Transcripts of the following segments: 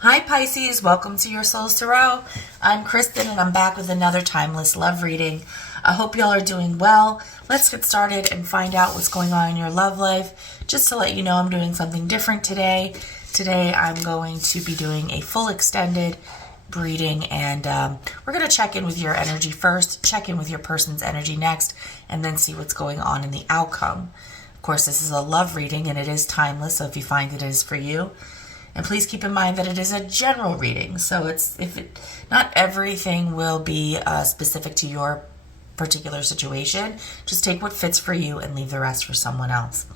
Hi Pisces, welcome to your Soul's Tarot. I'm Kristen and I'm back with another timeless love reading. I hope y'all are doing well. Let's get started and find out what's going on in your love life. Just to let you know, I'm doing something different today. Today I'm going to be doing a full extended reading, and we're going to check in with your energy first, check in with your person's energy next, and then see what's going on in the outcome. Of course, this is a love reading and it is timeless, so if you find it is for you. And please keep in mind that it is a general reading, so not everything will be specific to your particular situation. Just take what fits for you and leave the rest for someone else.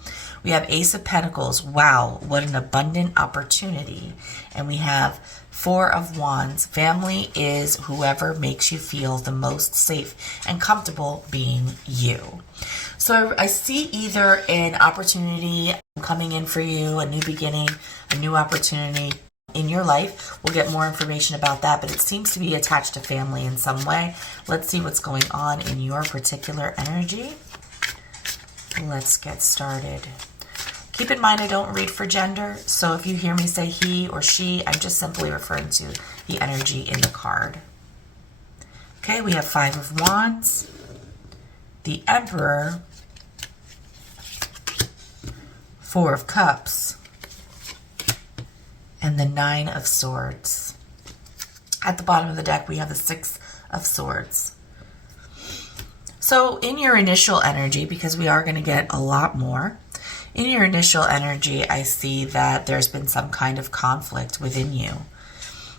We have Ace of Pentacles. Wow, what an abundant opportunity. And we have Four of Wands. Family is whoever makes you feel the most safe and comfortable being you. So I see either an opportunity coming in for you, a new beginning, a new opportunity in your life. We'll get more information about that, but it seems to be attached to family in some way. Let's see what's going on in your particular energy. Let's get started. Keep in mind, I don't read for gender, so if you hear me say he or she, I'm just simply referring to the energy in the card. Okay, we have Five of Wands, the Emperor, Four of Cups, and the Nine of Swords. At the bottom of the deck, we have the Six of Swords. So in your initial energy, because we are going to get a lot more, in your initial energy, I see that there's been some kind of conflict within you.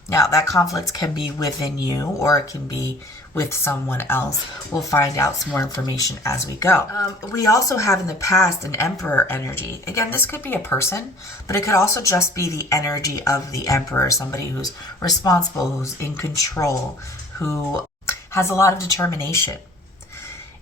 Now, that conflict can be within you or it can be with someone else. We'll find out some more information as we go. We also have in the past an Emperor energy. Again, this could be a person, but it could also just be the energy of the Emperor, somebody who's responsible, who's in control, who has a lot of determination.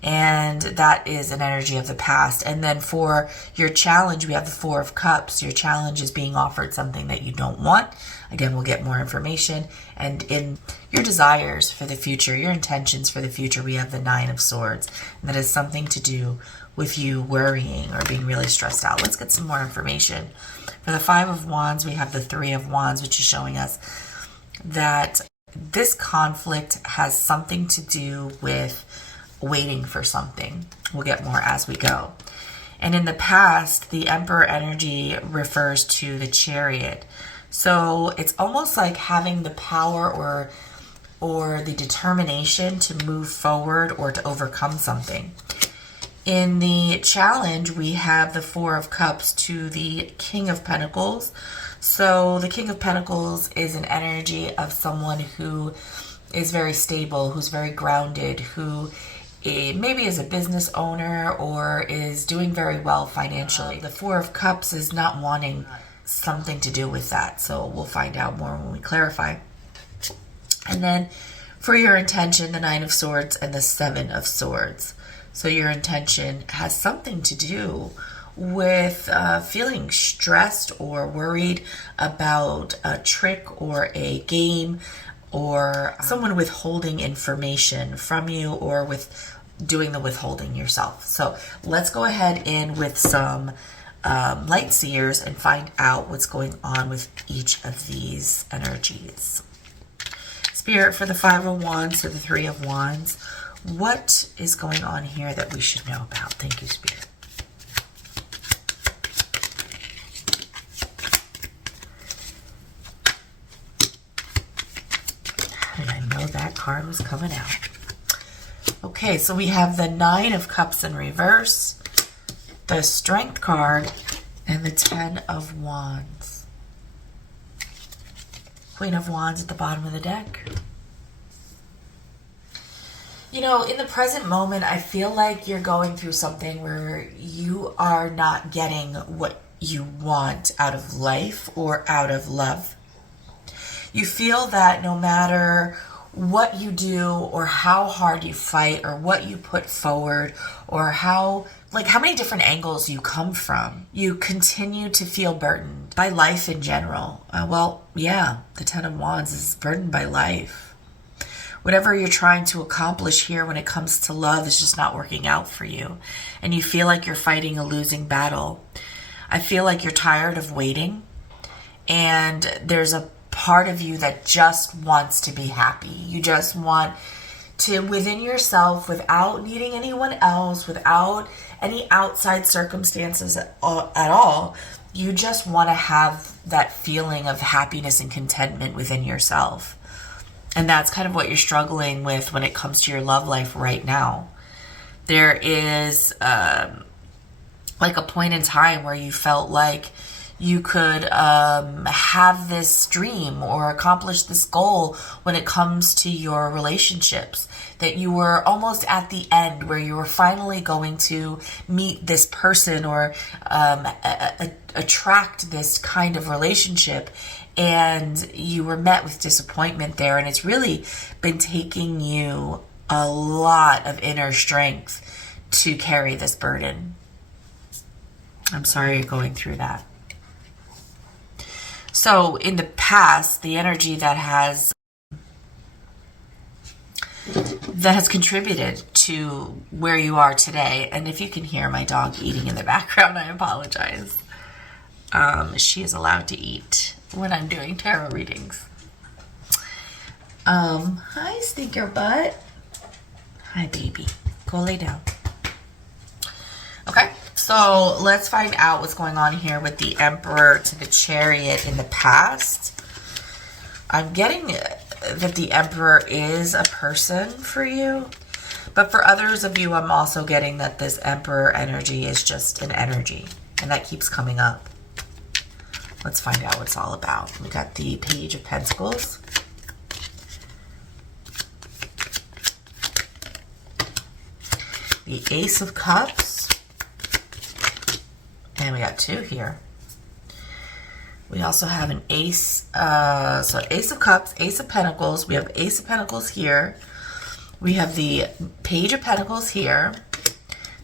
And that is an energy of the past. And then for your challenge, we have the Four of Cups. Your challenge is being offered something that you don't want. Again, we'll get more information. And in your desires for the future, your intentions for the future, we have the Nine of Swords. And that is something to do with you worrying or being really stressed out. Let's get some more information. For the Five of Wands, we have the Three of Wands, which is showing us that this conflict has something to do with waiting for something. We'll get more as we go. And in the past, the Emperor energy refers to the Chariot. So it's almost like having the power or the determination to move forward or to overcome something. In the challenge, we have the Four of Cups to the King of Pentacles. So the King of Pentacles is an energy of someone who is very stable, who's very grounded, who maybe is a business owner or is doing very well financially. The Four of Cups is not wanting something to do with that. So we'll find out more when we clarify. And then for your intention, the Nine of Swords and the Seven of Swords. So your intention has something to do with feeling stressed or worried about a trick or a game, or someone withholding information from you, or with doing the withholding yourself. So let's go ahead in with some light seers and find out what's going on with each of these energies. Spirit, for the Five of Wands to the Three of Wands, what is going on here that we should know about? Thank you, Spirit. That card was coming out. Okay, so we have the Nine of Cups in reverse, the Strength card, and the Ten of Wands. Queen of Wands at the bottom of the deck. You know, in the present moment, I feel like you're going through something where you are not getting what you want out of life or out of love. You feel that no matter what you do or how hard you fight or what you put forward or how many different angles you come from, you continue to feel burdened by life in general. The Ten of Wands is burdened by life. Whatever you're trying to accomplish here when it comes to love is just not working out for you. And you feel like you're fighting a losing battle. I feel like you're tired of waiting. And there's a part of you that just wants to be happy. You just want to, within yourself, without needing anyone else, without any outside circumstances at all, you just want to have that feeling of happiness and contentment within yourself. And that's kind of what you're struggling with when it comes to your love life right now. There is like a point in time where you felt like you could have this dream or accomplish this goal when it comes to your relationships. That you were almost at the end where you were finally going to meet this person or attract this kind of relationship, and you were met with disappointment there. And it's really been taking you a lot of inner strength to carry this burden. I'm sorry you're going through that. So in the past, the energy that has contributed to where you are today, and if you can hear my dog eating in the background, I apologize. She is allowed to eat when I'm doing tarot readings. Hi, stinker butt. Hi, baby. Go lay down. Okay, so let's find out what's going on here with the Emperor to the Chariot in the past. I'm getting that the Emperor is a person for you, but for others of you, I'm also getting that this Emperor energy is just an energy, and that keeps coming up. Let's find out what it's all about. We got the Page of Pentacles, the Ace of Cups, and we got two here. We also have an Ace, so Ace of Cups, Ace of Pentacles. We have Ace of Pentacles here. We have the Page of Pentacles here,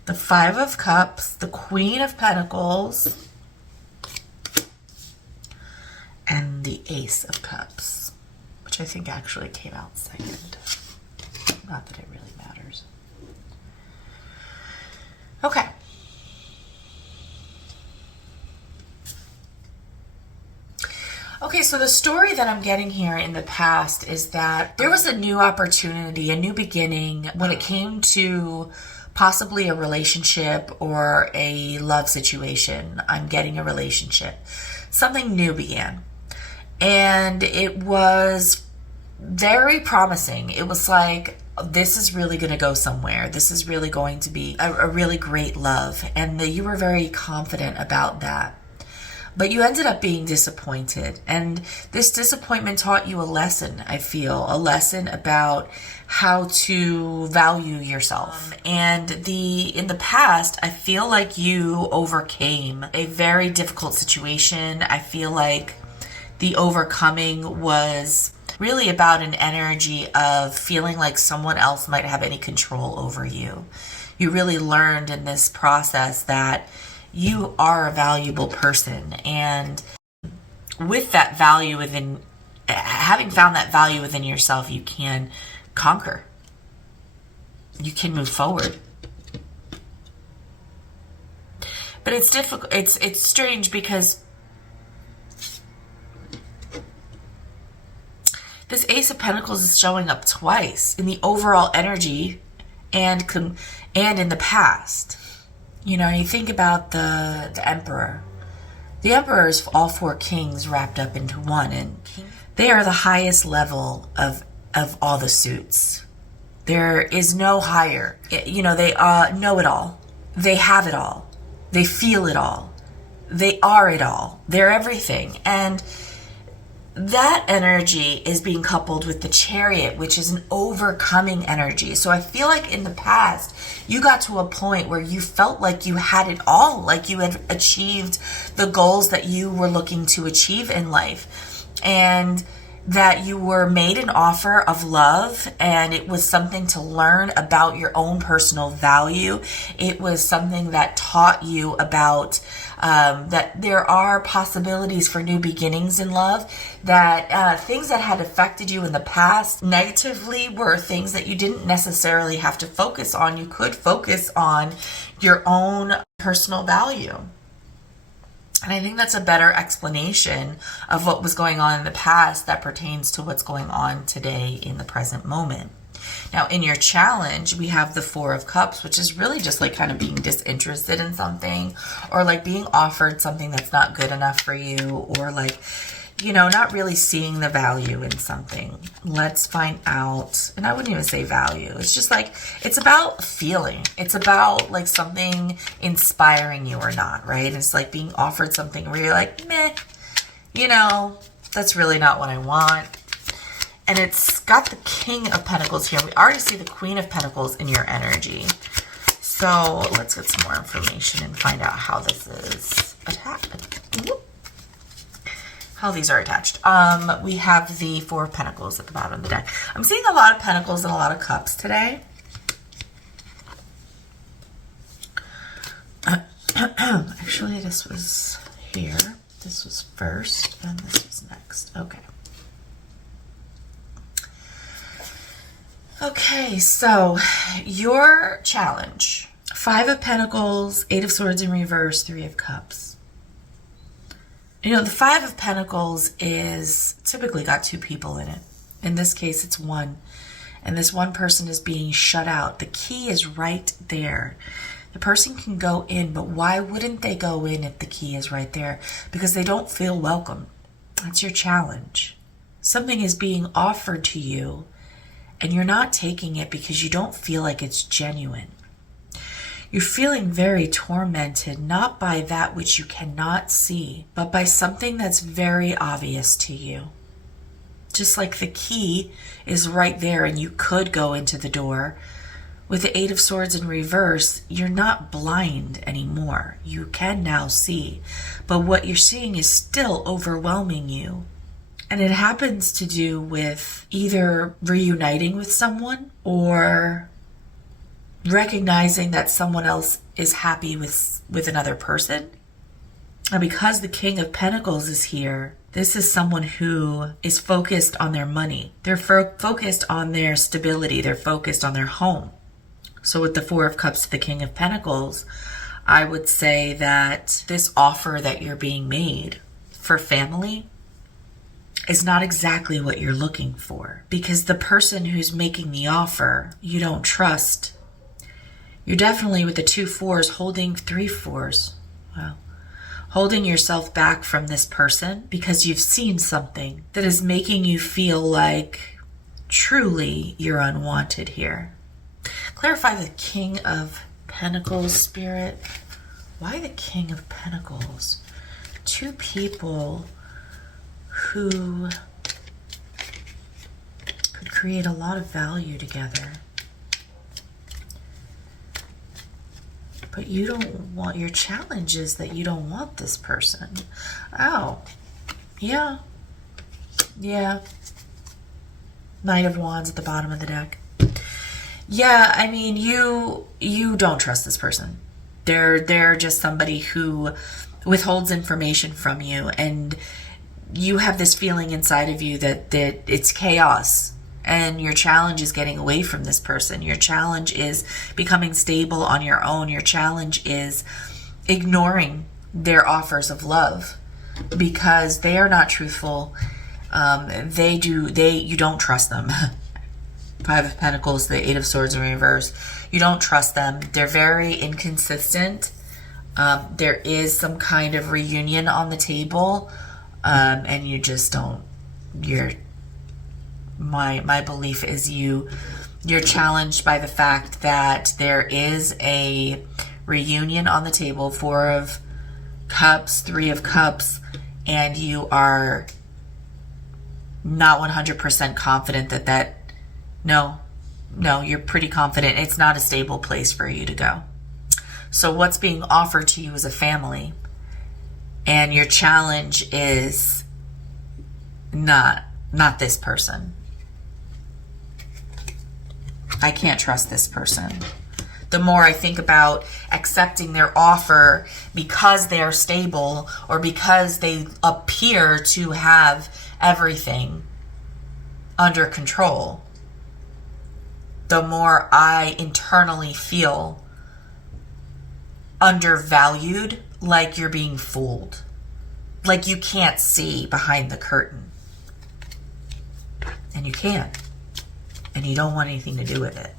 the Five of Cups, the Queen of Pentacles, and the Ace of Cups, which I think actually came out second. Not that it really matters. Okay. Okay, so the story that I'm getting here in the past is that there was a new opportunity, a new beginning when it came to possibly a relationship or a love situation. I'm getting a relationship. Something new began. And it was very promising. It was like, this is really going to go somewhere. This is really going to be a really great love. And you were very confident about that. But you ended up being disappointed. And this disappointment taught you a lesson, I feel. A lesson about how to value yourself. And in the past, I feel like you overcame a very difficult situation. I feel like the overcoming was really about an energy of feeling like someone else might have any control over you. You really learned in this process that you are a valuable person, and with that value within, having found that value within yourself, you can conquer. You can move forward. But it's difficult. It's strange because this Ace of Pentacles is showing up twice in the overall energy and in the past. You know, you think about the Emperor. The Emperor is all four kings wrapped up into one, and they are the highest level of all the suits. There is no higher. You know, they know it all. They have it all. They feel it all. They are it all. They're everything. And that energy is being coupled with the Chariot, which is an overcoming energy. So I feel like in the past, you got to a point where you felt like you had it all, like you had achieved the goals that you were looking to achieve in life. And that you were made an offer of love, and it was something to learn about your own personal value. It was something that taught you about that there are possibilities for new beginnings in love, that things that had affected you in the past negatively were things that you didn't necessarily have to focus on. You could focus on your own personal value. And I think that's a better explanation of what was going on in the past that pertains to what's going on today in the present moment. Now, in your challenge, we have the Four of Cups, which is really just like kind of being disinterested in something, or like being offered something that's not good enough for you, or like, you know, not really seeing the value in something. Let's find out. And I wouldn't even say value. It's just like, it's about feeling. It's about like something inspiring you or not, right? It's like being offered something where you're like, meh, you know, that's really not what I want. And it's got the King of Pentacles here. We already see the Queen of Pentacles in your energy. So let's get some more information and find out how this is attached. How these are attached. We have the Four of Pentacles at the bottom of the deck. I'm seeing a lot of Pentacles and a lot of Cups today. Actually, this was here. This was first, and this was next. Okay. Okay, so your challenge. Five of Pentacles, Eight of Swords in reverse, Three of Cups. You know, the Five of Pentacles is typically got two people in it. In this case, it's one. And this one person is being shut out. The key is right there. The person can go in, but why wouldn't they go in if the key is right there? Because they don't feel welcome. That's your challenge. Something is being offered to you, and you're not taking it because you don't feel like it's genuine. You're feeling very tormented, not by that which you cannot see, but by something that's very obvious to you. Just like the key is right there and you could go into the door. With the Eight of Swords in reverse, you're not blind anymore. You can now see, but what you're seeing is still overwhelming you. And it happens to do with either reuniting with someone or recognizing that someone else is happy with another person. And because the King of Pentacles is here, this is someone who is focused on their money. They're focused on their stability. They're focused on their home. So with the Four of Cups to the King of Pentacles, I would say that this offer that you're being made for family is not exactly what you're looking for, because the person who's making the offer, you don't trust. You're definitely with the two fours holding three fours. Wow. Holding yourself back from this person because you've seen something that is making you feel like truly you're unwanted here. Clarify the King of Pentacles, Spirit. Why the King of Pentacles? Two people who could create a lot of value together. But you don't want, your challenge is that you don't want this person. Oh, yeah. Yeah. Knight of Wands at the bottom of the deck. Yeah, I mean, you don't trust this person. They're just somebody who withholds information from you, and you have this feeling inside of you that it's chaos, and your challenge is getting away from this person. Your challenge is becoming stable on your own. Your challenge is ignoring their offers of love because they are not truthful. You don't trust them. Five of Pentacles, the Eight of Swords in reverse. You don't trust them. They're very inconsistent. There is some kind of reunion on the table. And you just don't, my belief is you're challenged by the fact that there is a reunion on the table, Four of Cups, Three of Cups, and you are not 100% confident no, you're pretty confident it's not a stable place for you to go. So what's being offered to you is a family. And your challenge is not this person. I can't trust this person. The more I think about accepting their offer because they are stable or because they appear to have everything under control, the more I internally feel undervalued, like you're being fooled. like you can't see behind the curtain. And you can't. And you don't want anything to do with it.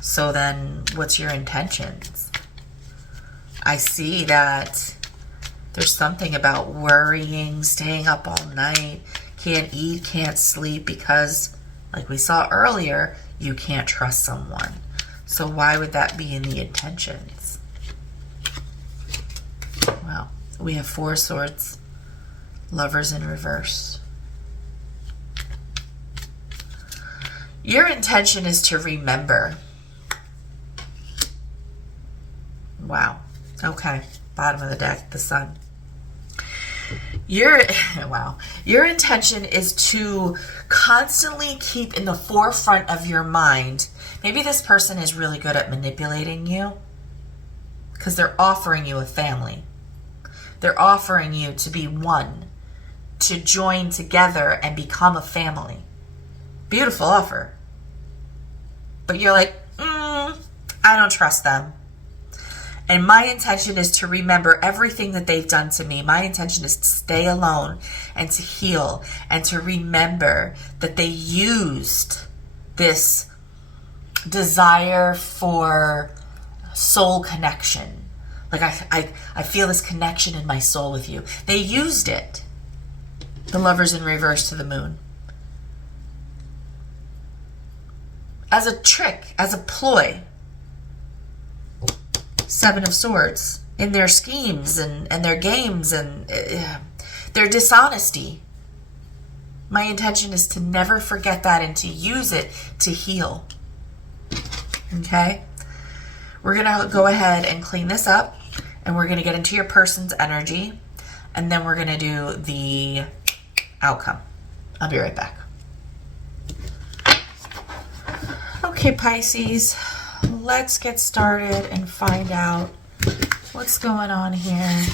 So then what's your intentions? I see that there's something about worrying, staying up all night, can't eat, can't sleep because, like we saw earlier, you can't trust someone. So why would that be in the intentions? Well, we have 4 swords, Lovers in reverse. Your intention is to remember. Wow. Okay. Bottom of the deck, the Sun. Your intention is to constantly keep in the forefront of your mind. Maybe this person is really good at manipulating you because they're offering you a family. They're offering you to be one, to join together and become a family. Beautiful offer. But you're like, I don't trust them. And my intention is to remember everything that they've done to me. My intention is to stay alone and to heal and to remember that they used this desire for soul connection. Like I feel this connection in my soul with you. They used it. The Lovers in reverse to the Moon. As a trick, as a ploy. 7 of Swords in their schemes and their games and their dishonesty. My intention is to never forget that and to use it to heal. Okay? We're going to go ahead and clean this up, and we're going to get into your person's energy, and then we're going to do the outcome. I'll be right back. Okay, Pisces. Let's get started and find out what's going on here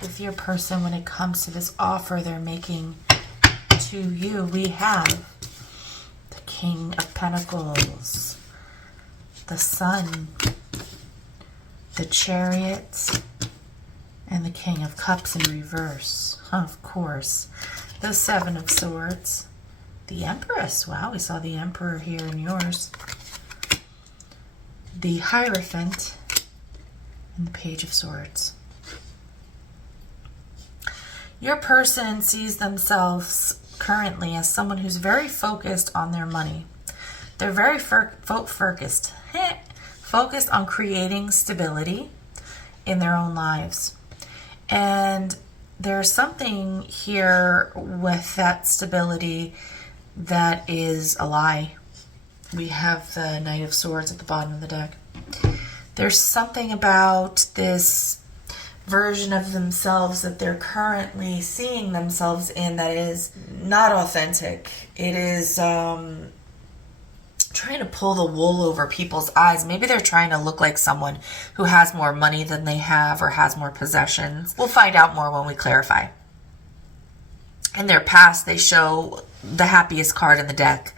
with your person when it comes to this offer they're making to you. We have the King of Pentacles, the Sun, the Chariot, and the King of Cups in reverse. Of course, the 7 of Swords, the Empress. Wow, we saw the Emperor here in yours. The Hierophant, and the Page of Swords. Your person sees themselves currently as someone who's very focused on their money. They're very focused on creating stability in their own lives. And there's something here with that stability that is a lie. We have the Knight of Swords at the bottom of the deck. There's something about this version of themselves that they're currently seeing themselves in that is not authentic. It is trying to pull the wool over people's eyes. Maybe they're trying to look like someone who has more money than they have or has more possessions. We'll find out more when we clarify. In their past, they show the happiest card in the deck.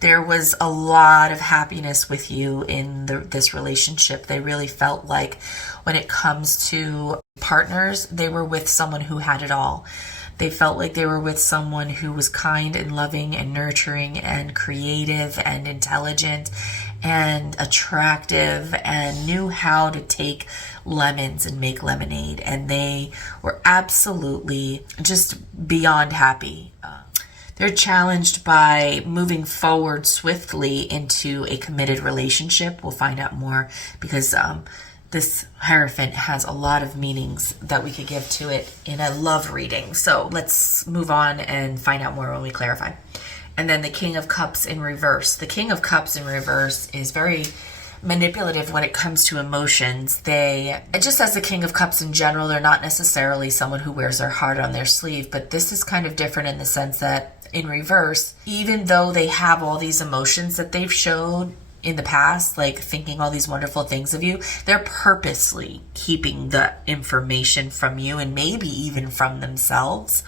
There was a lot of happiness with you in this relationship. They really felt like when it comes to partners, they were with someone who had it all. They felt like they were with someone who was kind and loving and nurturing and creative and intelligent and attractive and knew how to take lemons and make lemonade. And they were absolutely just beyond happy. They're challenged by moving forward swiftly into a committed relationship. We'll find out more because this Hierophant has a lot of meanings that we could give to it in a love reading. So let's move on and find out more when we clarify. And then the King of Cups in reverse. The King of Cups in reverse is very manipulative when it comes to emotions. Just as the King of Cups in general, they're not necessarily someone who wears their heart on their sleeve, but this is kind of different in the sense that in reverse, even though they have all these emotions that they've showed in the past, like thinking all these wonderful things of you, they're purposely keeping the information from you and maybe even from themselves.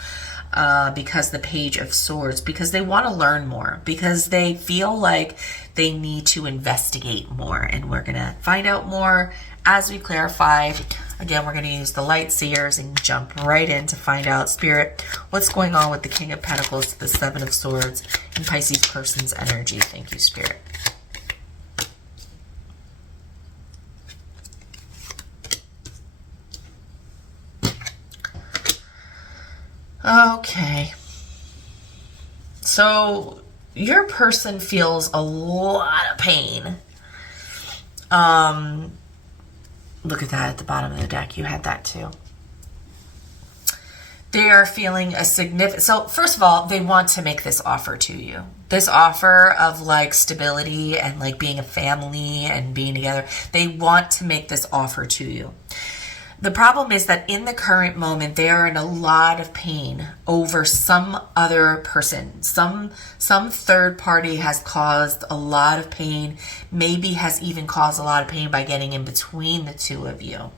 Because the Page of Swords, because they want to learn more, because they feel like they need to investigate more. And we're going to find out more as we clarify Again, we're going to use the light seers and jump right in to find out, Spirit, what's going on with the King of Pentacles to the Seven of Swords in Pisces person's energy. Thank you, Spirit. Okay. So your person feels a lot of pain. Look at that at the bottom of the deck. You had that too. They are feeling a significant... So first of all, they want to make this offer to you. This offer of like stability and like being a family and being together. They want to make this offer to you. The problem is that in the current moment, they are in a lot of pain over some other person. Some third party has caused a lot of pain, maybe has even caused a lot of pain by getting in between the two of you.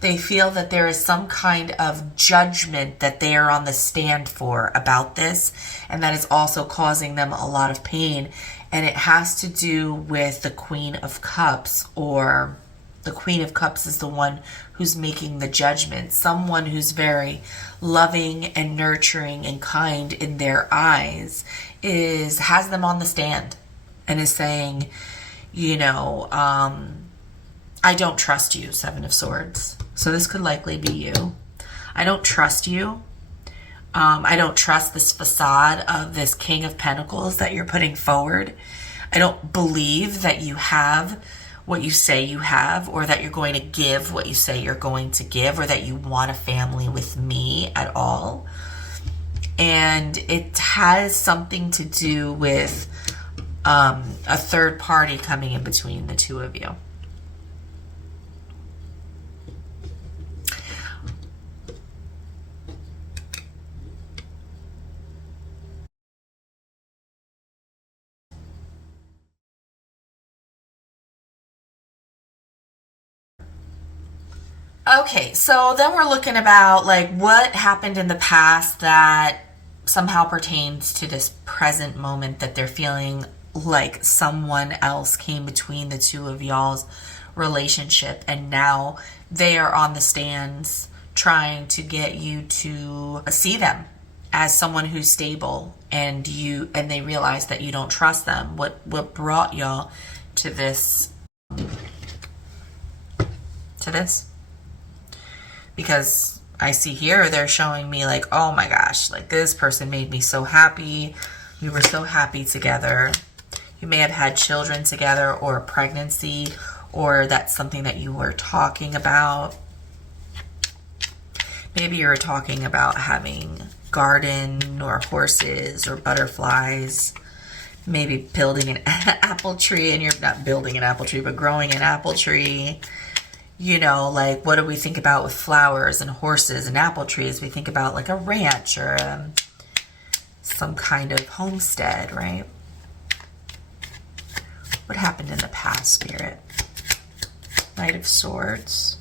They feel that there is some kind of judgment that they are on the stand for about this, and that is also causing them a lot of pain. And it has to do with the Queen of Cups, or the Queen of Cups is the one who's making the judgment. Someone who's very loving and nurturing and kind in their eyes has them on the stand and is saying, you know, I don't trust you, Seven of Swords. So this could likely be you. I don't trust you. I don't trust this facade of this King of Pentacles that you're putting forward. I don't believe that you have what you say you have, or that you're going to give what you say you're going to give, or that you want a family with me at all. And it has something to do with a third party coming in between the two of you. Okay, so then we're looking about like what happened in the past that somehow pertains to this present moment, that they're feeling like someone else came between the two of y'all's relationship, and now they are on the stands trying to get you to see them as someone who's stable, and they realize that you don't trust them. What brought y'all to this? Because I see here they're showing me like, oh my gosh, like this person made me so happy. We were so happy together. You may have had children together, or a pregnancy, or that's something that you were talking about. Maybe you were talking about having garden or horses or butterflies. Maybe building an apple tree, and you're not building an apple tree, but growing an apple tree. You know, like what do we think about with flowers and horses and apple trees? We think about like a ranch or some kind of homestead, right? What happened in the past, Spirit? Knight of Swords.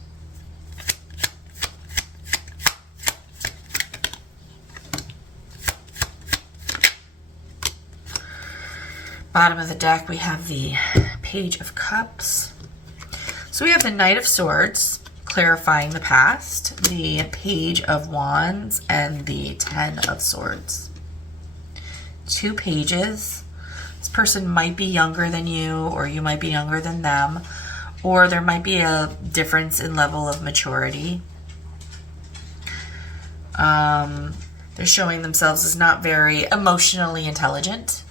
Bottom of the deck, we have the Page of Cups. So we have the Knight of Swords, clarifying the past, the Page of Wands, and the Ten of Swords. Two pages. This person might be younger than you, or you might be younger than them, or there might be a difference in level of maturity. They're showing themselves as not very emotionally intelligent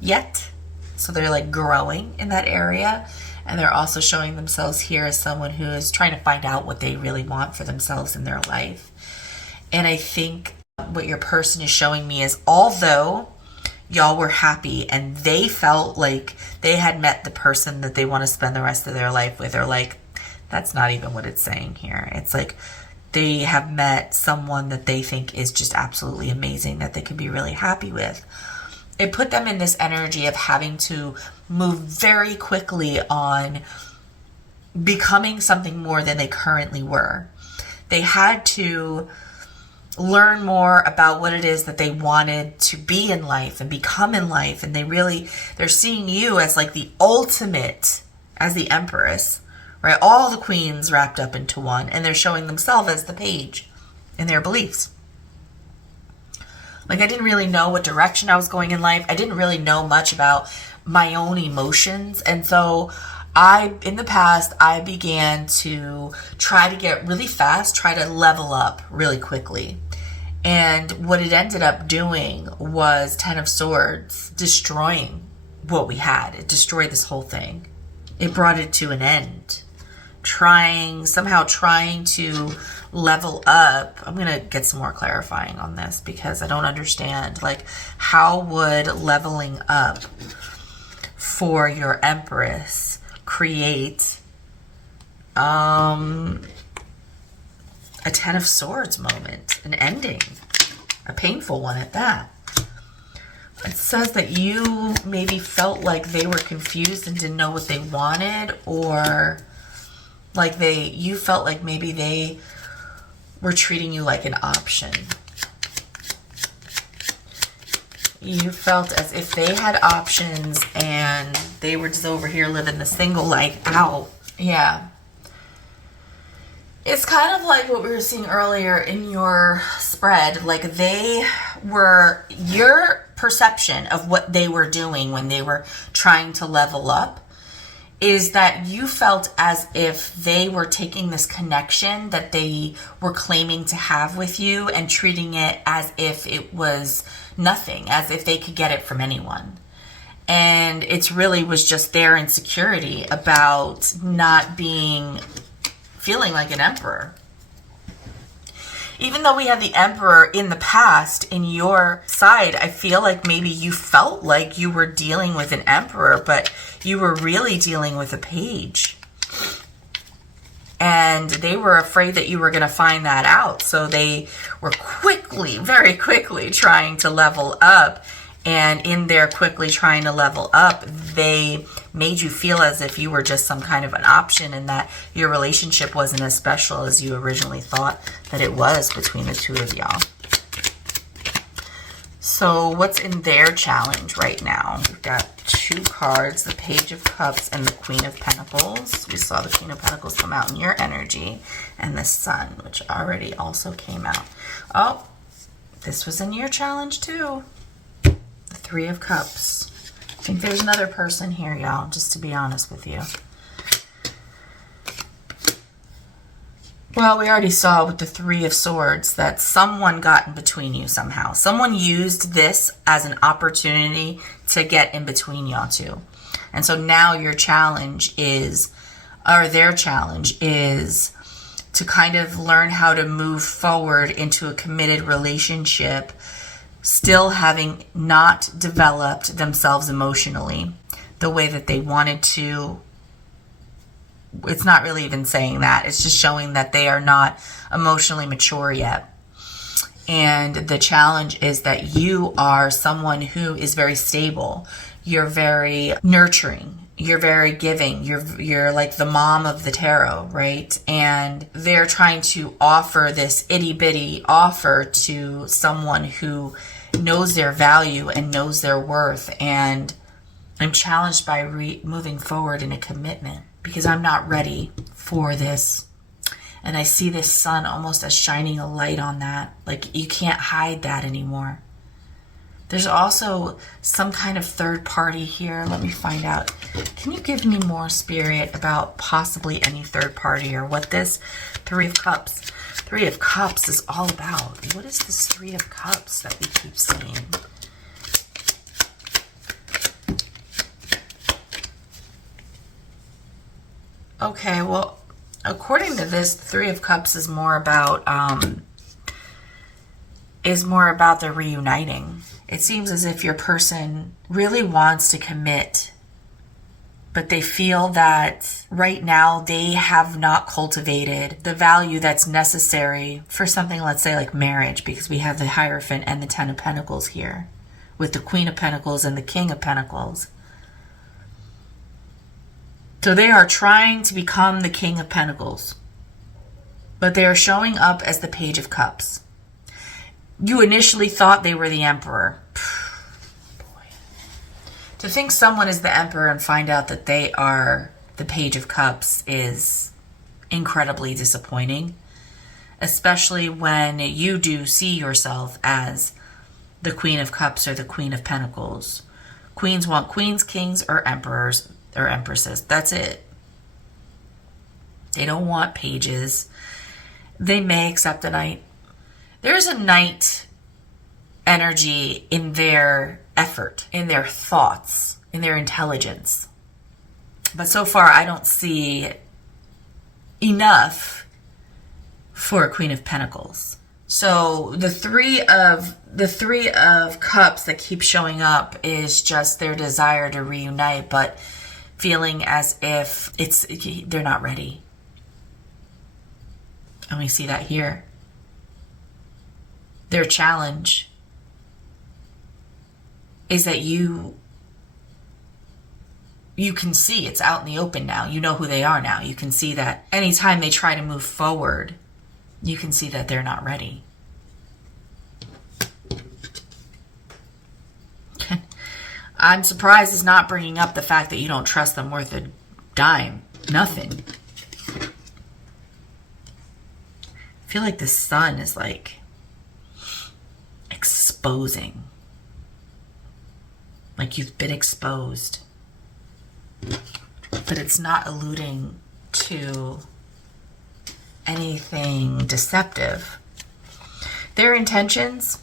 yet. So they're like growing in that area. And they're also showing themselves here as someone who is trying to find out what they really want for themselves in their life. And I think what your person is showing me is, although y'all were happy and they felt like they had met the person that they want to spend the rest of their life with, or like, that's not even what it's saying here. It's like they have met someone that they think is just absolutely amazing, that they could be really happy with. It put them in this energy of having to move very quickly on becoming something more than they currently were. They had to learn more about what it is that they wanted to be in life and become in life. And they're seeing you as like the ultimate, as the Empress, right? All the queens wrapped up into one, and they're showing themselves as the page in their beliefs. Like, I didn't really know what direction I was going in life. I didn't really know much about my own emotions. And so in the past, I began to try to get really fast, try to level up really quickly. And what it ended up doing was 10 of Swords destroying what we had. It destroyed this whole thing. It brought it to an end. Somehow trying to level up. I'm going to get some more clarifying on this because I don't understand. Like, how would leveling up for your Empress create a 10 of Swords moment, an ending, a painful one at that? It says that you maybe felt like they were confused and didn't know what they wanted, or like you felt like maybe they were treating you like an option. You felt as if they had options and they were just over here living the single life out. Yeah. It's kind of like what we were seeing earlier in your spread. Like, your perception of what they were doing when they were trying to level up is that you felt as if they were taking this connection that they were claiming to have with you and treating it as if it was nothing, as if they could get it from anyone. And it really was just their insecurity about not feeling like an emperor. Even though we had the Emperor in the past in your side, I feel like maybe you felt like you were dealing with an Emperor, but you were really dealing with a page. And they were afraid that you were going to find that out. So they were very quickly trying to level up. And in their quickly trying to level up, they made you feel as if you were just some kind of an option and that your relationship wasn't as special as you originally thought that it was between the two of y'all. So what's in their challenge right now? We've got two cards, the Page of Cups and the Queen of Pentacles. We saw the Queen of Pentacles come out in your energy, and the Sun, which already also came out. Oh, this was in your challenge too. The Three of Cups. I think there's another person here, y'all, just to be honest with you. Well, we already saw with the Three of Swords that someone got in between you somehow. Someone used this as an opportunity to get in between y'all two. And so now your challenge is, or their challenge is, to kind of learn how to move forward into a committed relationship, still having not developed themselves emotionally the way that they wanted to. It's not really even saying that. It's just showing that they are not emotionally mature yet. And the challenge is that you are someone who is very stable. You're very nurturing. You're very giving. You're like the mom of the tarot, right? And they're trying to offer this itty bitty offer to someone who knows their value and knows their worth. And I'm challenged by moving forward in a commitment because I'm not ready for this. And I see this sun almost as shining a light on that. Like, you can't hide that anymore. There's also some kind of third party here. Let me find out. Can you give me more, Spirit, about possibly any third party or what this Three of Cups? Three of Cups is all about. What is this Three of Cups that we keep seeing? Okay, well, according to this, Three of Cups is more about the reuniting. It seems as if your person really wants to commit, but they feel that right now they have not cultivated the value that's necessary for something, let's say like marriage, because we have the Hierophant and the Ten of Pentacles here with the Queen of Pentacles and the King of Pentacles. So they are trying to become the King of Pentacles, but they are showing up as the Page of Cups. You initially thought they were the Emperor. Boy. To think someone is the Emperor and find out that they are the Page of Cups is incredibly disappointing, especially when you do see yourself as the Queen of Cups or the Queen of Pentacles. Queens want queens, kings, or emperors or empresses. That's it. They don't want pages. They may accept a knight. There's a knight energy in their effort, in their thoughts, in their intelligence. But so far, I don't see enough for a Queen of Pentacles. So the three of cups that keep showing up is just their desire to reunite, but feeling as if they're not ready. And we see that here. Their challenge is that you can see it's out in the open now. You know who they are now. You can see that anytime they try to move forward, you can see that they're not ready. I'm surprised it's not bringing up the fact that you don't trust them worth a dime. Nothing. I feel like the sun is like exposing. Like you've been exposed. But it's not alluding to anything deceptive. Their intentions,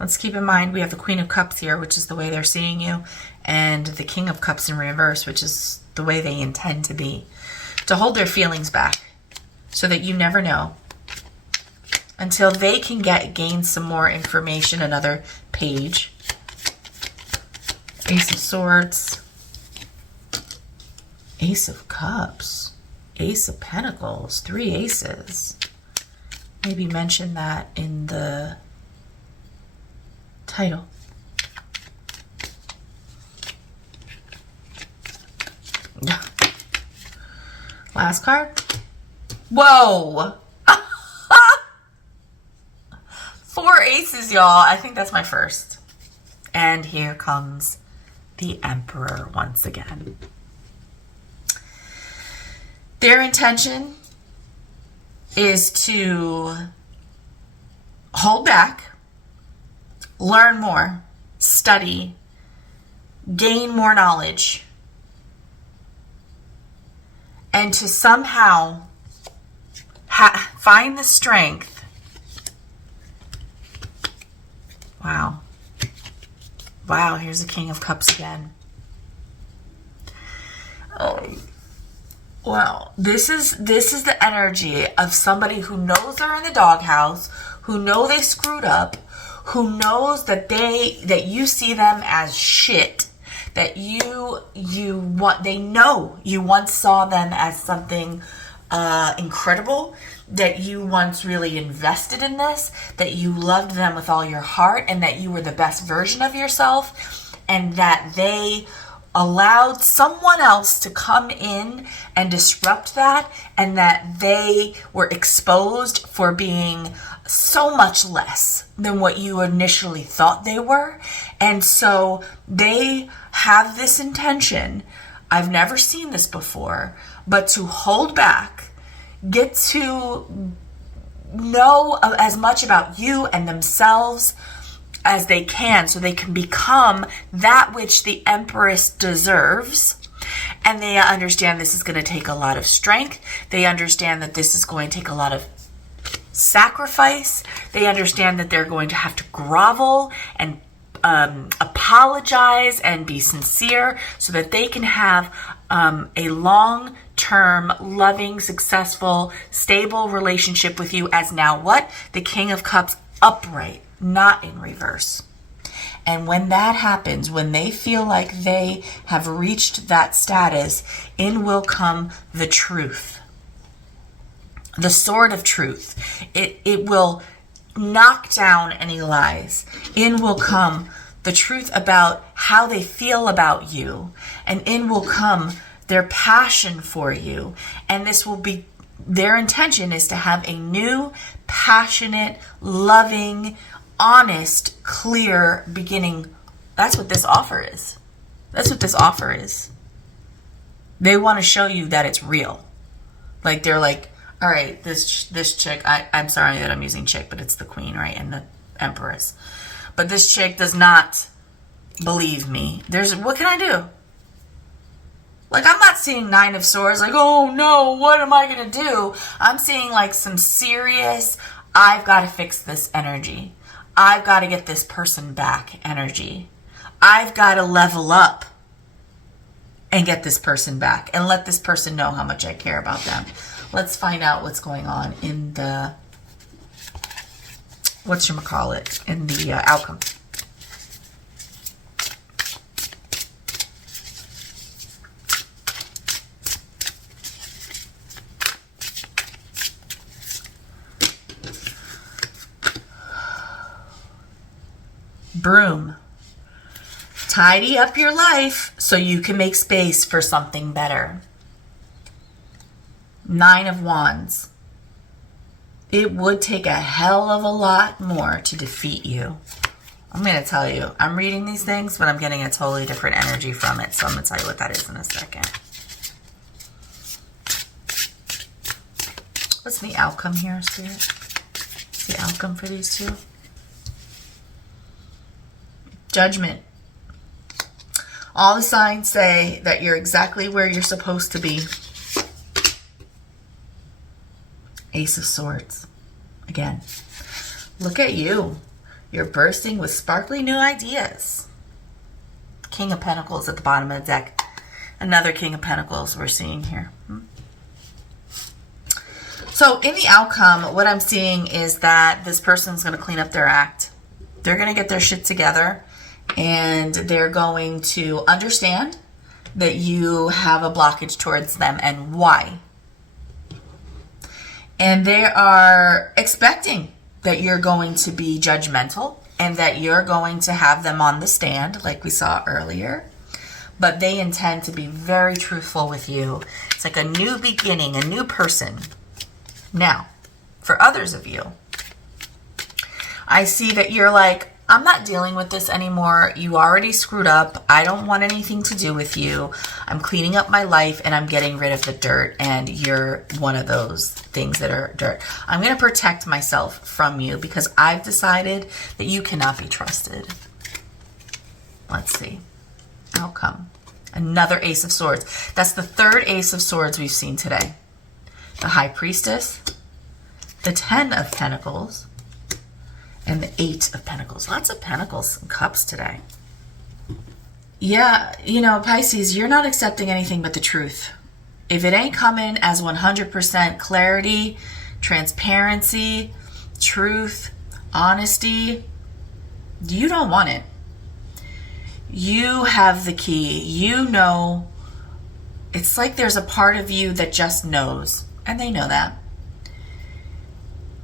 let's keep in mind we have the Queen of Cups here, which is the way they're seeing you, and the King of Cups in reverse, which is the way they intend to be. To hold their feelings back so that you never know until they can gain some more information. Another page. Ace of Swords. Ace of Cups. Ace of Pentacles. 3 aces. Maybe mention that in the title. Last card. Whoa! 4 aces, y'all. I think that's my first. And here comes the Emperor once again. Their intention is to hold back, learn more, study, gain more knowledge, and to somehow find the strength. Wow. Wow, here's the King of Cups again. Oh, wow. This is the energy of somebody who knows they're in the doghouse, who know they screwed up, who knows that you see them as shit, that they know you once saw them as something incredible, that you once really invested in this, that you loved them with all your heart, and that you were the best version of yourself, and that they allowed someone else to come in and disrupt that, and that they were exposed for being so much less than what you initially thought they were. And so they have this intention, I've never seen this before, but to hold back, get to know as much about you and themselves as they can, so they can become that which the Empress deserves. And they understand this is going to take a lot of strength. They understand that this is going to take a lot of sacrifice. They understand that they're going to have to grovel and apologize and be sincere so that they can have a long-term, loving, successful, stable relationship with you as now what? The King of Cups upright, not in reverse. And when that happens, when they feel like they have reached that status, in will come the truth. The sword of truth. It will knock down any lies. In will come the truth about how they feel about you. And in will come their passion for you. And this will be, their intention is to have a new, passionate, loving, honest, clear beginning. That's what this offer is. That's what this offer is. They want to show you that it's real. Like, they're like, all right, this chick, I'm sorry that I'm using chick, but it's the queen, right? And the empress. But this chick does not believe me. What can I do? Like, I'm not seeing 9 of Swords like, oh no, what am I going to do? I'm seeing like some serious, I've got to fix this energy. I've got to get this person back energy. I've got to level up and get this person back and let this person know how much I care about them. Let's find out what's going on in the, in the outcome. Broom. Tidy up your life so you can make space for something better. 9 of Wands. It would take a hell of a lot more to defeat you. I'm going to tell you, I'm reading these things, but I'm getting a totally different energy from it. So I'm going to tell you what that is in a second. What's the outcome here, Spirit? What's the outcome for these two? Judgment. All the signs say that you're exactly where you're supposed to be. Ace of Swords. Again, look at you. You're bursting with sparkly new ideas. King of Pentacles at the bottom of the deck. Another King of Pentacles we're seeing here. So in the outcome, what I'm seeing is that this person's going to clean up their act. They're going to get their shit together. And they're going to understand that you have a blockage towards them and why. And they are expecting that you're going to be judgmental and that you're going to have them on the stand like we saw earlier. But they intend to be very truthful with you. It's like a new beginning, a new person. Now, for others of you, I see that you're like, I'm not dealing with this anymore. You already screwed up. I don't want anything to do with you. I'm cleaning up my life and I'm getting rid of the dirt. And you're one of those things that are dirt. I'm going to protect myself from you because I've decided that you cannot be trusted. Let's see. Outcome. Another Ace of Swords. That's the 3rd Ace of Swords we've seen today. The High Priestess. The 10 of Pentacles. And the 8 of Pentacles. Lots of Pentacles and Cups today. Yeah, you know, Pisces, you're not accepting anything but the truth. If it ain't coming as 100% clarity, transparency, truth, honesty, you don't want it. You have the key. You know. It's like there's a part of you that just knows. And they know that.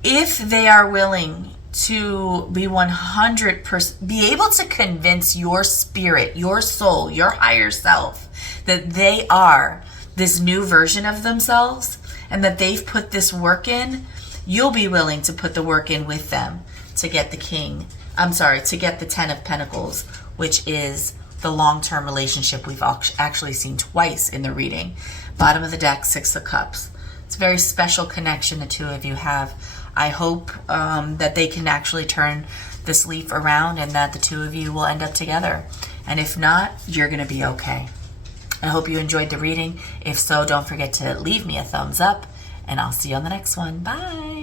If they are willing to be 100%, be able to convince your spirit, your soul, your higher self that they are this new version of themselves and that they've put this work in, you'll be willing to put the work in with them to get the to get the 10 of Pentacles, which is the long-term relationship we've actually seen twice in the reading. Bottom of the deck, 6 of Cups. It's a very special connection the two of you have. I hope that they can actually turn this leaf around and that the two of you will end up together. And if not, you're going to be okay. I hope you enjoyed the reading. If so, don't forget to leave me a thumbs up, and I'll see you on the next one. Bye.